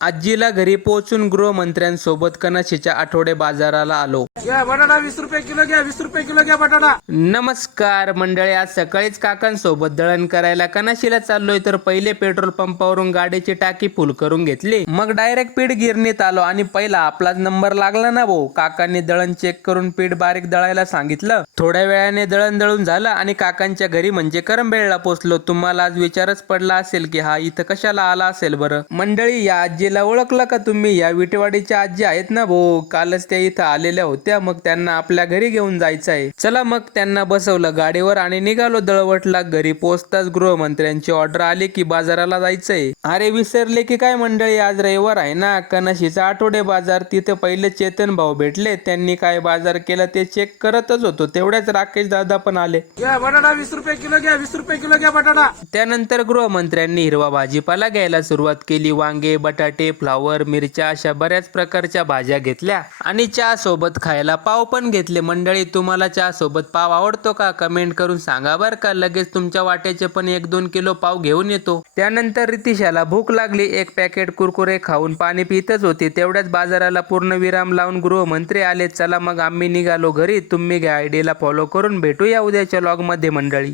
आजीला घरी पोहोचून गृहमंत्र्यांसोबत कणाशीच्या आठवडे बाजाराला आलो. घ्या बटाटा 20 रुपये किलो घ्या, 20 रुपये किलो घ्या बटाटा. नमस्कार मंडळी, आज सकाळीच काकांसोबत दळण करायला कणाशीला चाललोय तर पहिले पेट्रोल पंपावरून गाडीची टाकी फुल करून घेतली. मग डायरेक्ट पीठ गिरणीत आलो आणि पहिला आपलाच नंबर लागला ना भाऊ. काकांनी दळण चेक करून पीठ बारीक दळायला सांगितलं. थोड्या वेळाने दळण दळून झालं आणि काकांच्या घरी म्हणजे करंबेळला पोचलो. तुम्हाला आज विचारच पडला असेल की हा इथं कशाला आला असेल बरं. मंडळी, या आजीला ओळखलं का तुम्ही? या विटेवाडीच्या आजी आहेत ना भाऊ. कालच त्या इथं आलेल्या होत्या. मग त्यांना आपल्या घरी घेऊन जायचंय. चला मग त्यांना बसवलं गाडीवर आणि निघालो दळवटला. घरी पोहोचताच गृहमंत्र्यांची ऑर्डर आली की बाजाराला जायचंय. अरे विसरले की काय मंडळी, आज रविवार आहे ना, कणाशीचा आठवडे बाजार. तिथे पहिले चेतन भाऊ भेटले. त्यांनी काय बाजार केला ते चेक करतच होतो. तेवढ्याच राकेश दादा पण आले. घ्या बटाटा 20 रुपये किलो घ्या, 20 रुपये किलो घ्या बटाटा. त्यानंतर गृहमंत्र्यांनी हिरवा भाजीपाला घ्यायला सुरुवात केली. वांगे, बटाटे, फ्लावर, मिरच्या अशा बऱ्याच प्रकारच्या भाज्या घेतल्या आणि चहा सोबत खायला पाव पण घेतले. मंडळी, तुम्हाला चहा सोबत पाव आवडतो का? कमेंट करून सांगा बर का. लगेच तुमच्या वाट्याचे पण 1-2 किलो पाव घेऊन येतो. त्यानंतर रितिशाला भूक लागली. एक पॅकेट कुरकुरे खाऊन पाणी पितच होती. तेवढ्याच बाजाराला पूर्ण विराम लावून गृहमंत्री आले. चला मग आम्ही निघालो घरी. तुम्ही घ्या आयडीला फॉलो करून. भेटूया उद्याच्या लॉग मध्ये मंडळी.